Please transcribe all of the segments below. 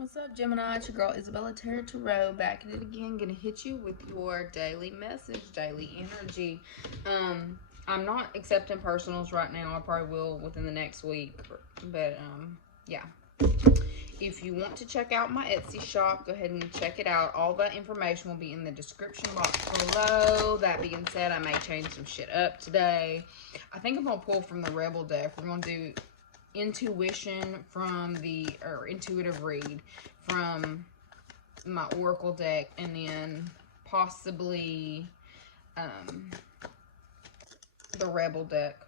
What's up, Gemini? It's your girl Isabella Tarot, back at it again. Gonna hit you with your daily message, daily energy. I'm not accepting personals right now. I probably will within the next week, but yeah. If you want to check out my Etsy shop, go ahead and check it out. All that information will be in the description box below. That being said, I may change some shit up today. I think I'm gonna pull from the Rebel deck. We're gonna do intuition from or intuitive read from my Oracle deck, and then possibly the Rebel deck.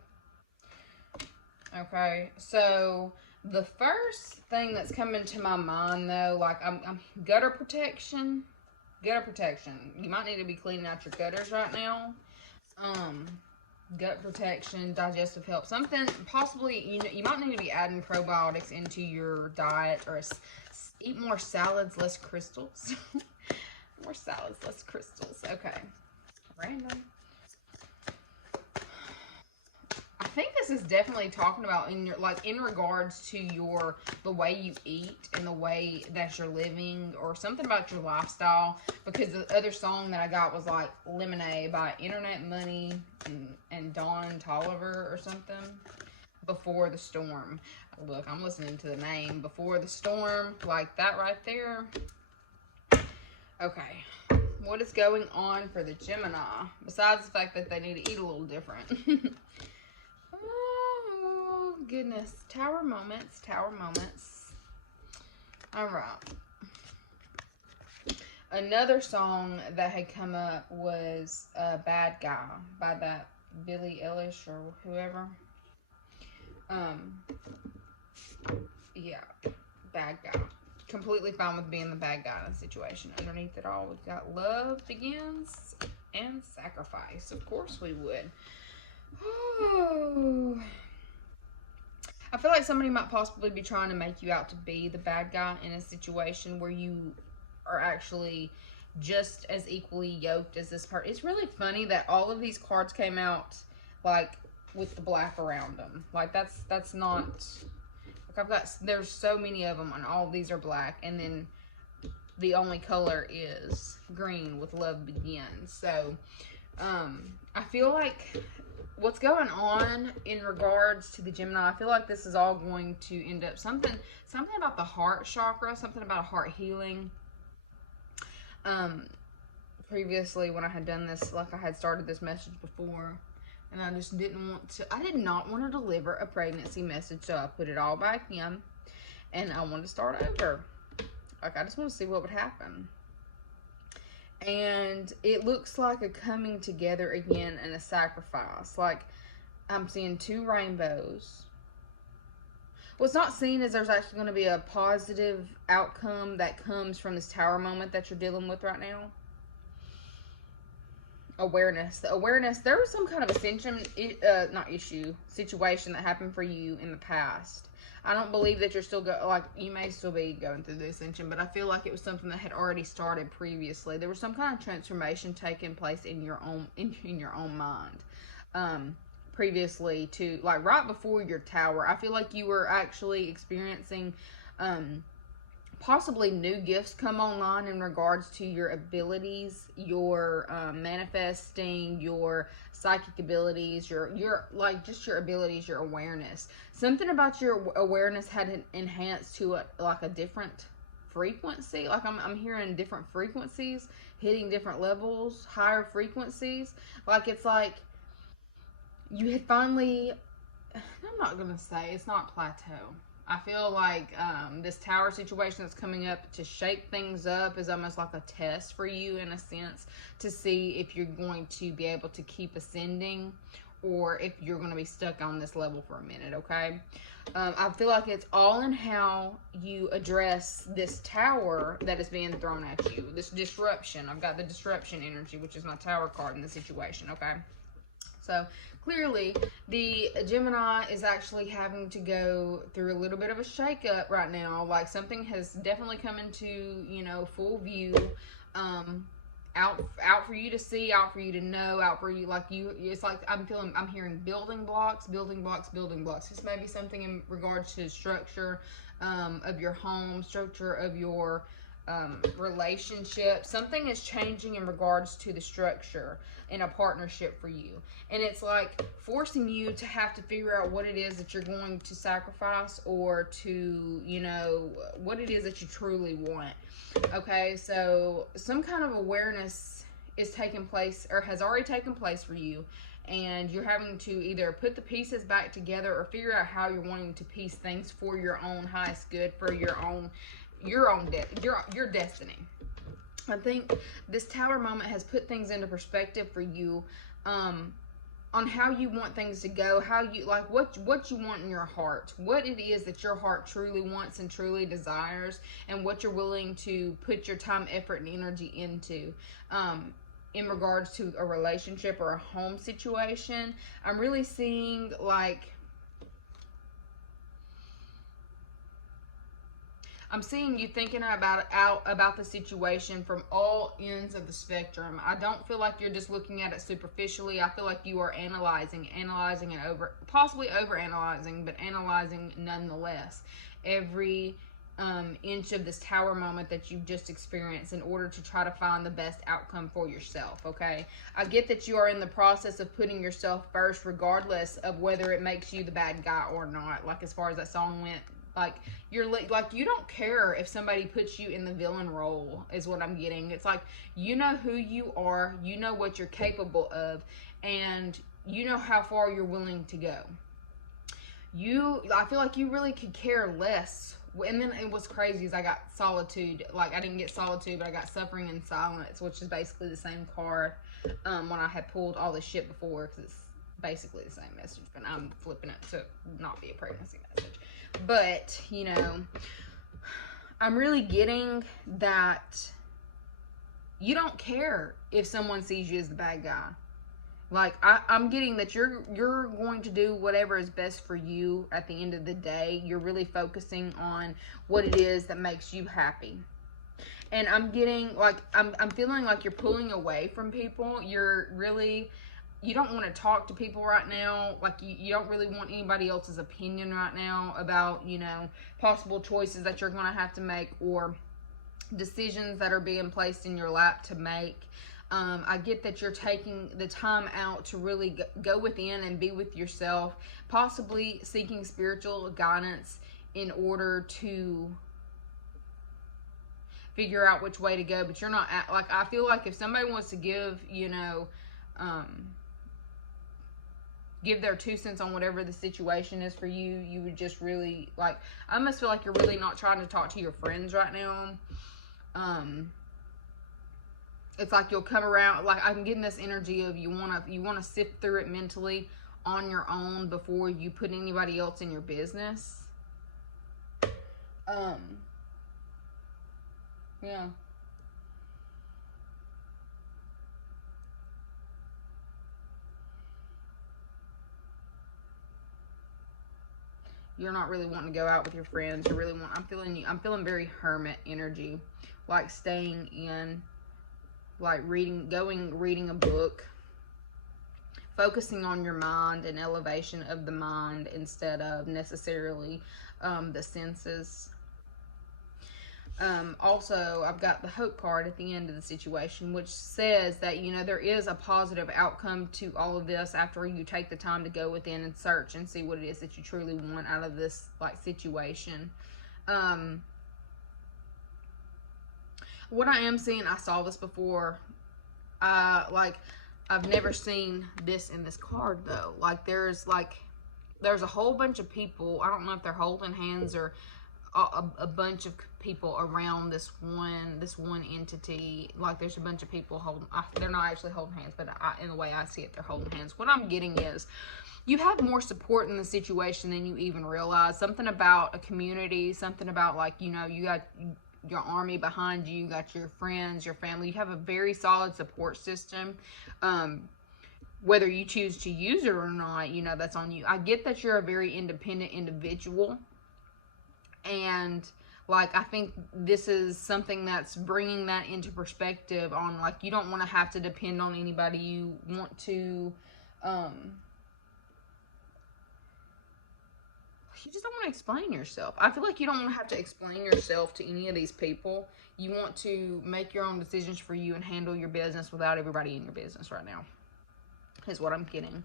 Okay, so the first thing that's coming to my mind, though, like I'm gutter protection. You might need to be cleaning out your gutters right now. Gut protection, digestive health, something possibly, you might need to be adding probiotics into your diet, or eat more salads, less crystals. More salads, less crystals. Okay, random. I think this is definitely talking about in regards to the way you eat and the way that you're living, or something about your lifestyle, because the other song that I got was like Lemonade by Internet Money and Don Tolliver or something. Before the Storm. Look, I'm listening to the name. Before the Storm, like that right there. Okay, what is going on for the Gemini, besides the fact that they need to eat a little different? Oh, goodness. Tower moments. All right. Another song that had come up was Bad Guy by that Billie Eilish or whoever. Yeah, bad guy. Completely fine with being the bad guy in the situation. Underneath it all, we've got love begins and sacrifice. Of course we would. Oh, I feel like somebody might possibly be trying to make you out to be the bad guy in a situation where you are actually just as equally yoked as this person. It's really funny that all of these cards came out like with the black around them. Like that's not, like there's so many of them and all of these are black, and then the only color is green with love begins. So I feel like what's going on in regards to the Gemini, I feel like this is all going to end up something about the heart chakra, something about a heart healing. Previously when I had done this, like I had started this message before, and I just did not want to deliver a pregnancy message, so I put it all back in, and I wanted to start over. Like, I just want to see what would happen. And it looks like a coming together again and a sacrifice. Like, I'm seeing two rainbows. What's not seen is there's actually going to be a positive outcome that comes from this tower moment that you're dealing with right now. Awareness. The awareness, there was some kind of ascension, situation that happened for you in the past. I don't believe that you're still you may still be going through the ascension, but I feel like it was something that had already started previously. There was some kind of transformation taking place in your own mind. Previously to, like, right before your tower. I feel like you were actually experiencing possibly new gifts come online in regards to your abilities, your manifesting, your psychic abilities, your like just your abilities, your awareness. Something about your awareness had enhanced to a different frequency. Like I'm hearing different frequencies hitting different levels, higher frequencies. Like it's like you had finally, I'm not gonna say it's not plateau. I feel like this tower situation that's coming up to shake things up is almost like a test for you, in a sense, to see if you're going to be able to keep ascending or if you're going to be stuck on this level for a minute, okay? I feel like it's all in how you address this tower that is being thrown at you, this disruption. I've got the disruption energy, which is my tower card in the situation, okay? So clearly the Gemini is actually having to go through a little bit of a shakeup right now. Like something has definitely come into, full view. out for you to see, out for you to know, out for you, like you, it's like I'm hearing building blocks, building blocks, building blocks. This may be something in regards to structure of your home, structure of your relationship. Something is changing in regards to the structure in a partnership for you, and it's like forcing you to have to figure out what it is that you're going to sacrifice, or to, you know, what it is that you truly want. Okay, so some kind of awareness is taking place, or has already taken place for you, and you're having to either put the pieces back together or figure out how you're wanting to piece things for your own highest good, for your destiny. I think this Tower moment has put things into perspective for you, on how you want things to go, how you like what you want in your heart, what it is that your heart truly wants and truly desires, and what you're willing to put your time, effort, and energy into. In regards to a relationship or a home situation, I'm really seeing like, I'm seeing you thinking about the situation from all ends of the spectrum. I don't feel like you're just looking at it superficially. I feel like you are analyzing and possibly overanalyzing, but analyzing nonetheless every inch of this Tower moment that you've just experienced, in order to try to find the best outcome for yourself. Okay, I get that you are in the process of putting yourself first, regardless of whether it makes you the bad guy or not. Like, as far as that song went, like, you're like, you don't care if somebody puts you in the villain role, is what I'm getting. It's like, you know who you are, you know what you're capable of, and you know how far you're willing to go. I feel like you really could care less. And then what's crazy is I got solitude. Like, I didn't get solitude, but I got suffering and silence, which is basically the same card when I had pulled all this shit before, because it's basically the same message, but I'm flipping it to not be a pregnancy message. But, you know, I'm really getting that you don't care if someone sees you as the bad guy. Like, I'm getting that you're going to do whatever is best for you at the end of the day. You're really focusing on what it is that makes you happy. And I'm getting, like, I'm feeling like you're pulling away from people. You don't want to talk to people right now. Like, you don't really want anybody else's opinion right now about, you know, possible choices that you're going to have to make, or decisions that are being placed in your lap to make. I get that you're taking the time out to really go within and be with yourself, possibly seeking spiritual guidance in order to figure out which way to go. But you're not like, I feel like if somebody wants to give, you know, give their 2 cents on whatever the situation is for you, you would just really, like, I almost feel like you're really not trying to talk to your friends right now. It's like you'll come around, like, I'm getting this energy of you want to sift through it mentally on your own before you put anybody else in your business. Yeah. You're not really wanting to go out with your friends. I'm feeling very hermit energy, like staying in, like reading a book, focusing on your mind and elevation of the mind instead of necessarily the senses. Also, I've got the Hope card at the end of the situation, which says that, you know, there is a positive outcome to all of this after you take the time to go within and search and see what it is that you truly want out of this, like, situation. What I am seeing, I saw this before. I've never seen this in this card, though. Like, there's a whole bunch of people. I don't know if they're holding hands or a bunch of people around this one entity. Like, there's a bunch of people holding, they're not actually holding hands, but in the way I see it, they're holding hands. What I'm getting is you have more support in the situation than you even realize. Something about a community, something about, like, you know, you got your army behind you, you got your friends, your family. You have a very solid support system. Whether you choose to use it or not, you know, that's on you. I get that you're a very independent individual, and Like, I think this is something that's bringing that into perspective on, like, you don't want to have to depend on anybody. You want to, you just don't want to explain yourself. I feel like you don't want to have to explain yourself to any of these people. You want to make your own decisions for you and handle your business without everybody in your business right now, is what I'm getting.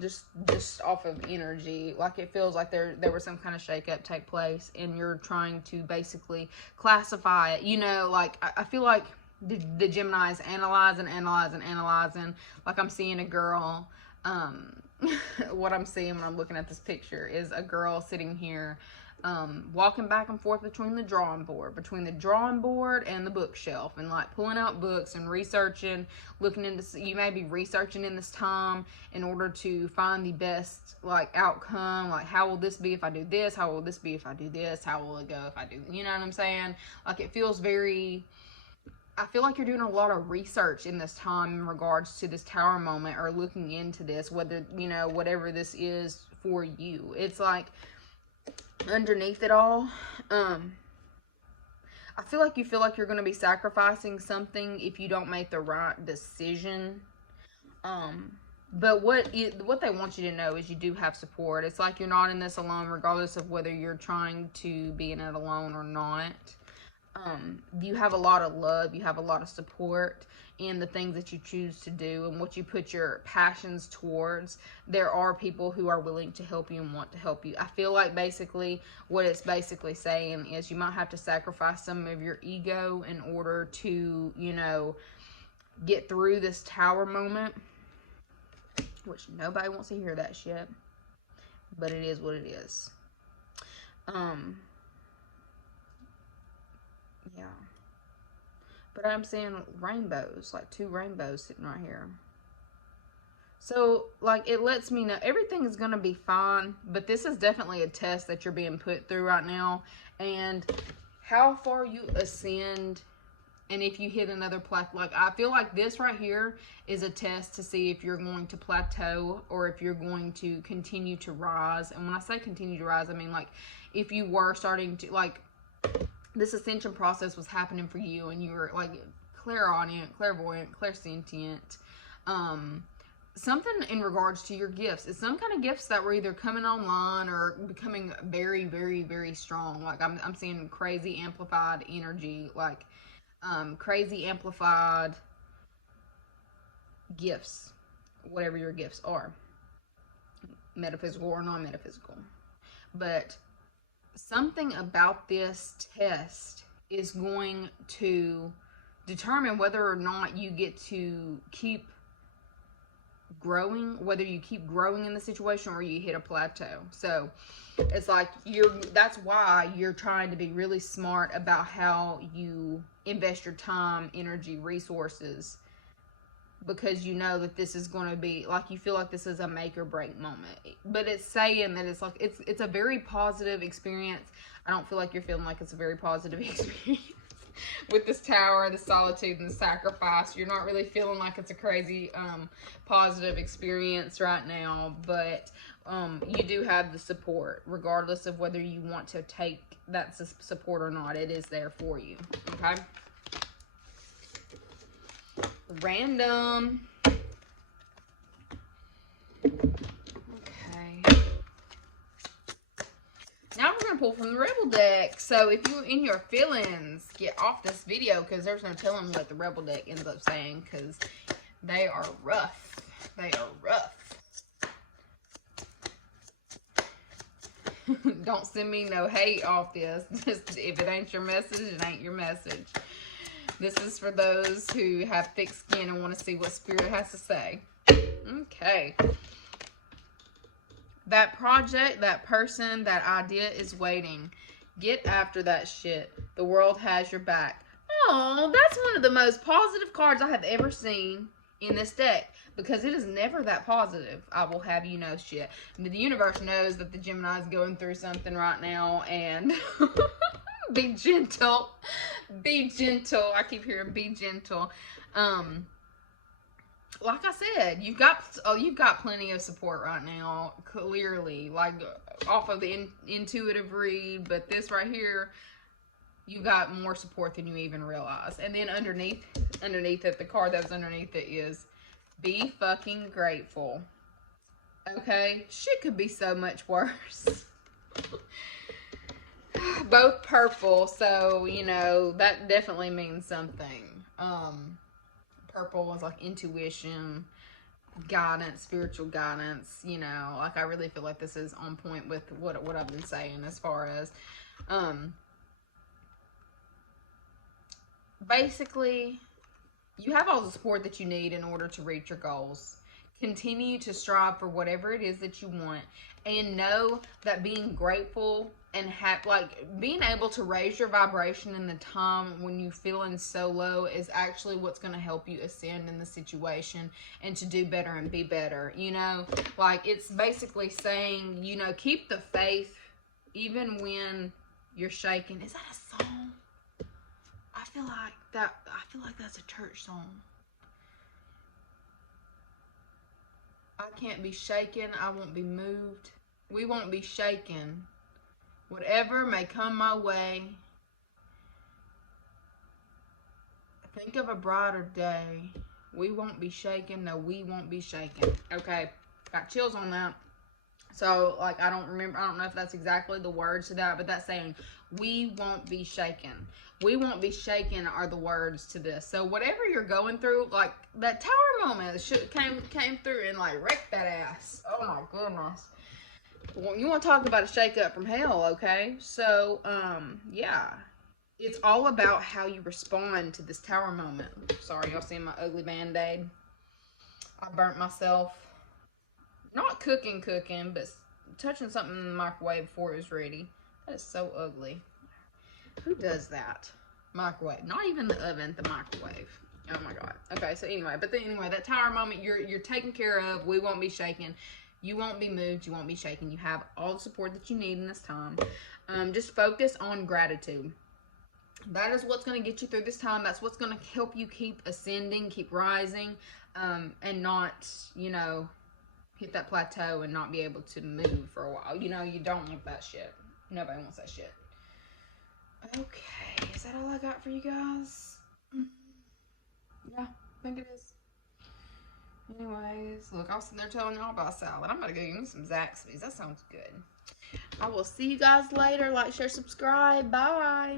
Just off of energy, like it feels like there was some kind of shakeup take place, and you're trying to basically classify it. You know, like I feel like the Gemini is analyzing. Like, I'm seeing a girl. What I'm seeing when I'm looking at this picture is a girl sitting here, walking back and forth between the drawing board and the bookshelf, and like pulling out books and researching, looking into, you may be researching in this time in order to find the best like outcome. Like, how will this be if I do this? How will this be if I do this? How will it go if I do, you know what I'm saying? Like, it feels very, I feel like you're doing a lot of research in this time in regards to this Tower moment, or looking into this, whether, you know, whatever this is for you. It's like, underneath it all, I feel like you feel like you're going to be sacrificing something if you don't make the right decision. But what they want you to know is you do have support. It's like you're not in this alone, regardless of whether you're trying to be in it alone or not. You have a lot of love, you have a lot of support in the things that you choose to do and what you put your passions towards. There are people who are willing to help you and want to help you. I feel like basically what it's basically saying is you might have to sacrifice some of your ego in order to, you know, get through this Tower moment, which nobody wants to hear that shit, but it is what it is. Yeah. But I'm seeing rainbows, like 2 rainbows sitting right here. So, like, it lets me know everything is going to be fine, but this is definitely a test that you're being put through right now. And how far you ascend, and if you hit another plateau, like, I feel like this right here is a test to see if you're going to plateau or if you're going to continue to rise. And when I say continue to rise, I mean, like, if you were starting to, like, this ascension process was happening for you, and you were like clairaudient, clairvoyant, clairsentient, something in regards to your gifts. It's some kind of gifts that were either coming online or becoming very, very, very strong. Like, I'm seeing crazy amplified energy, like crazy amplified gifts, whatever your gifts are, metaphysical or non-metaphysical. But something about this test is going to determine whether or not you get to keep growing, whether you keep growing in the situation or you hit a plateau. So it's like that's why you're trying to be really smart about how you invest your time, energy, resources, because you know that this is going to be, like, you feel like this is a make or break moment. But it's saying that it's like, it's a very positive experience. I don't feel like you're feeling like it's a very positive experience with this Tower, the solitude, and the sacrifice. You're not really feeling like it's a crazy positive experience right now, but you do have the support, regardless of whether you want to take that support or not. It is there for you. Okay. Random. Okay. Now we're going to pull from the Rebel deck. So if you're in your feelings, get off this video, because there's no telling what the Rebel deck ends up saying, because they are rough. They are rough. Don't send me no hate off this. Just, if it ain't your message, it ain't your message. This is for those who have thick skin and want to see what Spirit has to say. Okay. That project, that person, that idea is waiting. Get after that shit. The world has your back. Oh, that's one of the most positive cards I have ever seen in this deck, because it is never that positive. I will have you know, shit. The universe knows that the Gemini is going through something right now, and be gentle. Be gentle. I keep hearing be gentle. like I said, you've got plenty of support right now, clearly, like off of the intuitive read, but this right here, you've got more support than you even realize. And then underneath it, the card that was underneath it is be fucking grateful. Okay, shit could be so much worse. Both purple, so you know that definitely means something. Purple is like intuition, guidance, spiritual guidance. You know, like I really feel like this is on point with what I've been saying as far as, basically, you have all the support that you need in order to reach your goals. Continue to strive for whatever it is that you want, and know that being grateful and being able to raise your vibration in the time when you're feeling so low is actually what's going to help you ascend in the situation and to do better and be better. You know, like it's basically saying, you know, keep the faith even when you're shaking. Is that a song? I feel like that's a church song. I can't be shaken. I won't be moved. We won't be shaken. Whatever may come my way. Think of a brighter day. We won't be shaken. No, we won't be shaken. Okay. Got chills on that. So, like, I don't know if that's exactly the words to that, but that's saying, we won't be shaken. We won't be shaken are the words to this. So, whatever you're going through, like, that tower moment came through and, like, wrecked that ass. Oh, my goodness. Well, you want to talk about a shake up from hell, okay? So, yeah. It's all about how you respond to this tower moment. Sorry, y'all seeing my ugly Band-Aid. I burnt myself. Not cooking, but touching something in the microwave before it was ready. That is so ugly. Who does that? Microwave. Not even the oven, the microwave. Oh my God. Okay, so anyway, that tower moment, you're taken care of. We won't be shaken. You won't be moved. You won't be shaken. You have all the support that you need in this time. Just focus on gratitude. That is what's going to get you through this time. That's what's going to help you keep ascending, keep rising, and not, you know, hit that plateau and not be able to move for a while. You know, you don't want that shit. Nobody wants that shit. Okay, is that all I got for you guys? Yeah, I think it is. Anyways, look, I was sitting there telling y'all about salad. I'm gonna go get me some Zaxby's. That sounds good. I will see you guys later. Like, share, subscribe. Bye.